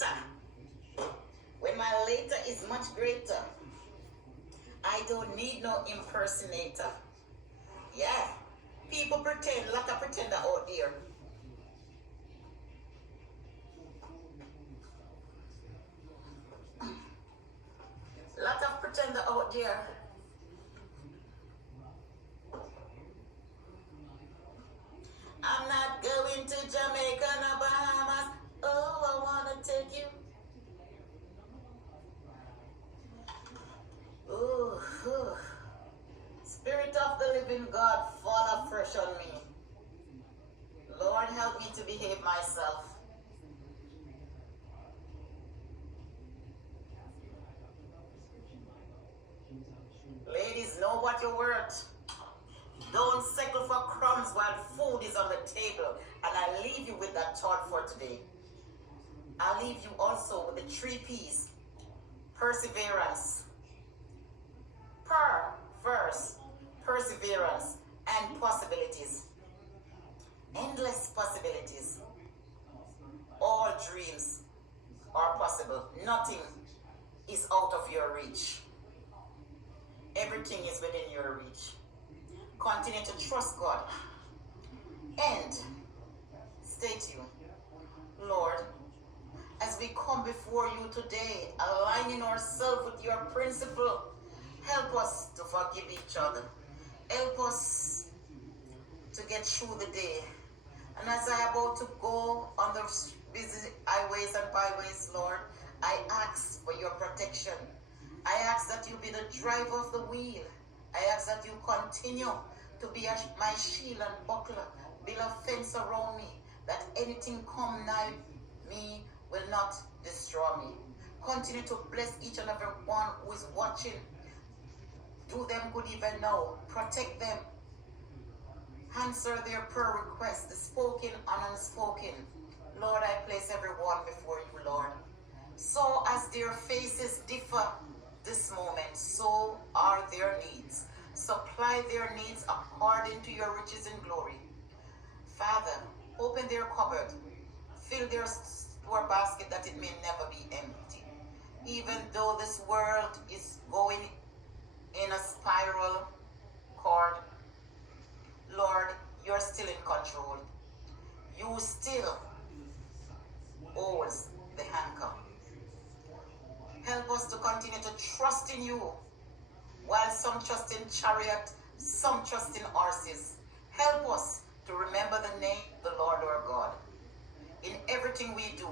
later, when my later is much greater, I don't need no impersonator. Yeah. People pretend, like a pretender out there. Lot of pretender out there. I'm not going to Jamaica, no Bahamas. Oh, I wanna take you. Ooh, ooh. Spirit of the living God, fall afresh on me. Lord, help me to behave myself. Ladies, know what you're worth. Don't settle for crumbs while food is on the table. And I leave you with that thought for today. I'll leave you also with the 3 P's. Perseverance. First, perseverance and possibilities. Endless possibilities. All dreams are possible. Nothing is out of your reach. Everything is within your reach. Continue to trust God. And stay tuned. Lord, as we come before you today, aligning ourselves with your principle, help us to forgive each other. Help us to get through the day. And as I am about to go on the busy highways and byways, Lord, I ask for your protection. I ask that you be the driver of the wheel. I ask that you continue to be my shield and buckler. Build a fence around me, that anything come nigh me will not destroy me. Continue to bless each and every one who is watching. Do them good even now. Protect them. Answer their prayer requests, the spoken and unspoken. Lord, I place everyone before you, Lord. So as their faces differ this moment, so are their needs. Supply their needs according to your riches and glory. Father, open their cupboard. Fill their store basket that it may never be empty. Even though this world is going in a spiral cord, Lord, you're still in control. You still hold the anchor. Help us to continue to trust in you. While some trust in chariot, some trust in horses. Help us to remember the name of the Lord our God. In everything we do,